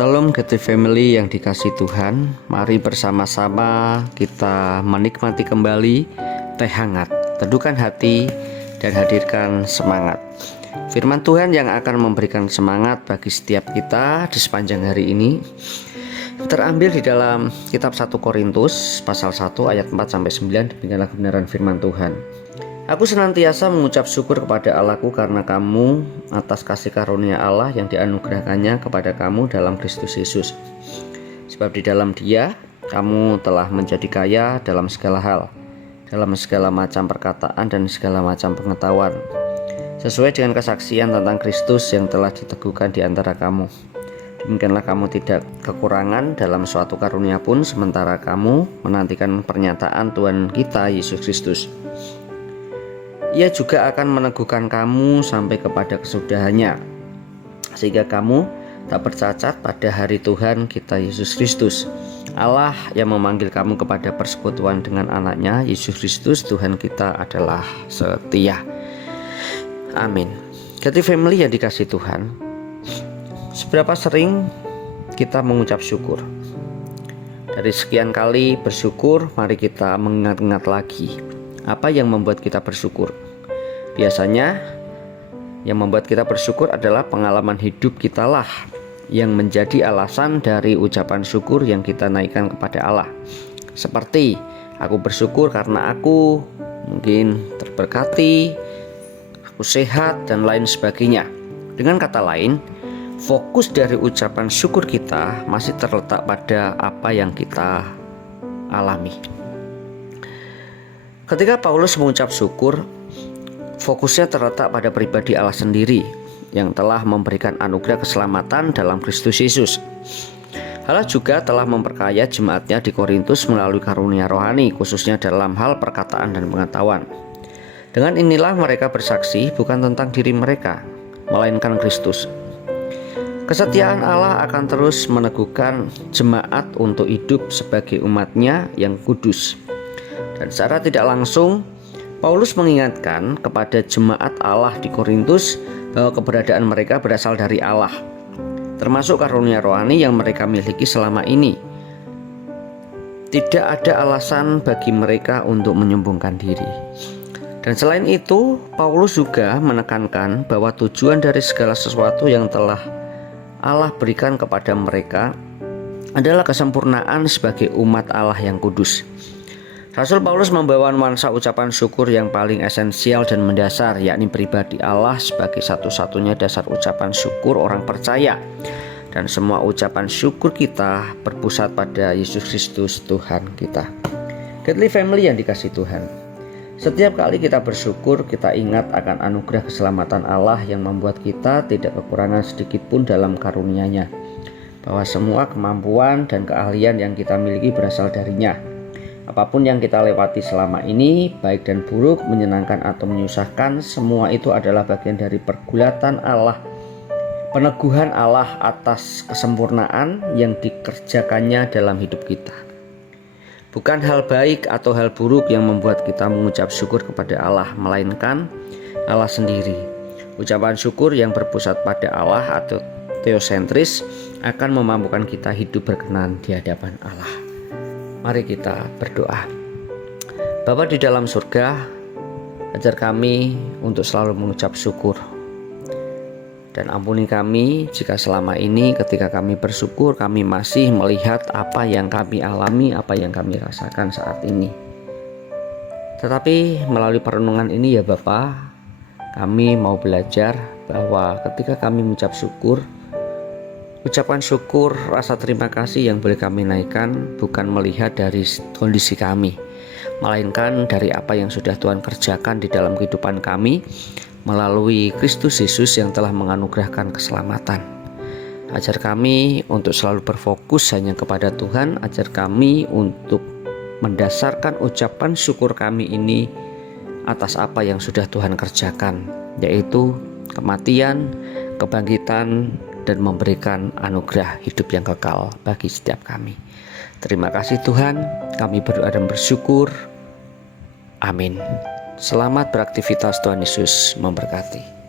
Shalom Getty Family yang dikasihi Tuhan. Mari bersama-sama kita menikmati kembali teh hangat, teduhkan hati dan hadirkan semangat. Firman Tuhan yang akan memberikan semangat bagi setiap kita di sepanjang hari ini terambil di dalam kitab 1 Korintus pasal 1 ayat 4-9. Demikianlah kebenaran firman Tuhan. Aku senantiasa mengucap syukur kepada Allahku karena kamu atas kasih karunia Allah yang dianugerahkannya kepada kamu dalam Kristus Yesus. Sebab di dalam Dia kamu telah menjadi kaya dalam segala hal, dalam segala macam perkataan dan segala macam pengetahuan, sesuai dengan kesaksian tentang Kristus yang telah diteguhkan di antara kamu. Demikianlah kamu tidak kekurangan dalam suatu karunia pun, sementara kamu menantikan pernyataan Tuhan kita Yesus Kristus. Ia juga akan meneguhkan kamu sampai kepada kesudahannya, sehingga kamu tak bercacat pada hari Tuhan kita Yesus Kristus. Allah yang memanggil kamu kepada persekutuan dengan anaknya Yesus Kristus Tuhan kita adalah setia. Amin. Getty Family yang dikasihi Tuhan, seberapa sering kita mengucap syukur? Dari sekian kali bersyukur, mari kita mengingat-ingat lagi apa yang membuat kita bersyukur. Biasanya yang membuat kita bersyukur adalah pengalaman hidup kita lah yang menjadi alasan dari ucapan syukur yang kita naikkan kepada Allah. Seperti aku bersyukur karena aku mungkin terberkati, aku sehat dan lain sebagainya. Dengan kata lain, fokus dari ucapan syukur kita masih terletak pada apa yang kita alami. Ketika Paulus mengucap syukur, fokusnya terletak pada pribadi Allah sendiri yang telah memberikan anugerah keselamatan dalam Kristus Yesus. Allah juga telah memperkaya jemaatnya di Korintus melalui karunia rohani, khususnya dalam hal perkataan dan pengetahuan. Dengan inilah mereka bersaksi bukan tentang diri mereka, melainkan Kristus. Kesetiaan Allah akan terus meneguhkan jemaat untuk hidup sebagai umat-Nya yang kudus. Dan secara tidak langsung, Paulus mengingatkan kepada jemaat Allah di Korintus bahwa keberadaan mereka berasal dari Allah, termasuk karunia rohani yang mereka miliki selama ini. Tidak ada alasan bagi mereka untuk menyombongkan diri. Dan selain itu, Paulus juga menekankan bahwa tujuan dari segala sesuatu yang telah Allah berikan kepada mereka adalah kesempurnaan sebagai umat Allah yang kudus. Rasul Paulus membawa nuansa ucapan syukur yang paling esensial dan mendasar, yakni pribadi Allah sebagai satu-satunya dasar ucapan syukur orang percaya. Dan semua ucapan syukur kita berpusat pada Yesus Kristus Tuhan kita. Getty Family yang dikasihi Tuhan, setiap kali kita bersyukur, kita ingat akan anugerah keselamatan Allah yang membuat kita tidak kekurangan sedikit pun dalam karunia-Nya, bahwa semua kemampuan dan keahlian yang kita miliki berasal dari-Nya. Apapun yang kita lewati selama ini, baik dan buruk, menyenangkan atau menyusahkan, semua itu adalah bagian dari pergulatan Allah, peneguhan Allah atas kesempurnaan yang dikerjakannya dalam hidup kita. Bukan hal baik atau hal buruk yang membuat kita mengucap syukur kepada Allah, melainkan Allah sendiri. Ucapan syukur yang berpusat pada Allah atau teosentris akan memampukan kita hidup berkenan di hadapan Allah. Mari kita berdoa. Bapa di dalam surga, ajar kami untuk selalu mengucap syukur. Dan ampuni kami jika selama ini ketika kami bersyukur kami masih melihat apa yang kami alami, apa yang kami rasakan saat ini. Tetapi melalui perenungan ini ya Bapa, kami mau belajar bahwa ketika kami mengucap syukur, ucapan syukur, rasa terima kasih yang boleh kami naikkan bukan melihat dari kondisi kami, melainkan dari apa yang sudah Tuhan kerjakan di dalam kehidupan kami melalui Kristus Yesus yang telah menganugerahkan keselamatan. Ajar kami untuk selalu berfokus hanya kepada Tuhan. Ajar kami untuk mendasarkan ucapan syukur kami ini atas apa yang sudah Tuhan kerjakan, yaitu kematian, kebangkitan, dan memberikan anugerah hidup yang kekal bagi setiap kami. Terima kasih Tuhan, kami berdoa dan bersyukur. Amin. Selamat beraktivitas, Tuhan Yesus memberkati.